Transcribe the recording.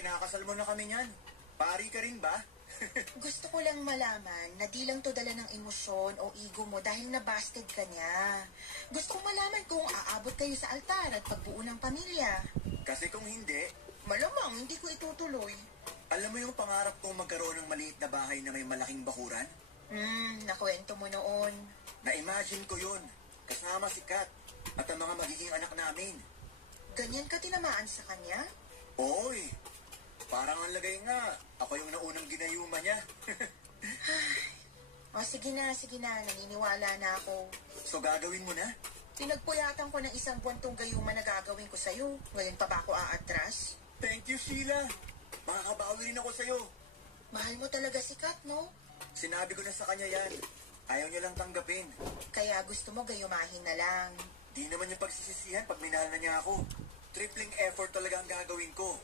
kinakasal mo na kami niyan. Pari ka rin ba? Gusto ko lang malaman na di lang to dala ng emosyon o ego mo dahil nabasted ka niya. Gusto ko malaman kung aabot kayo sa altar at pagbuo ng pamilya. Kasi kung hindi, Malamang hindi ko itutuloy. alam mo yung pangarap kong magkaroon ng maliit na bahay na may malaking bakuran? Nakwento mo noon. Na-imagine ko yun. Kasama si Kat at ang mga magiging anak namin. Ganyan ka tinamaan sa kanya? Oy, parang ang lagay nga, ako yung naunang ginayuma niya. O sige na, naniniwala na ako. So gagawin mo na? Pinagpuyatan ko ng 1 buwan tong gayuma na gagawin ko sa'yo. Ngayon pa ba ako aatras? Thank you, Sheila. Makakabawi rin ako sa'yo. Mahal mo talaga si Kat, no? Sinabi ko na sa kanya yan. Ayaw niya lang tanggapin. Kaya gusto mo gayumahin na lang. Di naman niya pagsisisihan pag minahal na niya ako. Tripling effort talaga ang gagawin ko.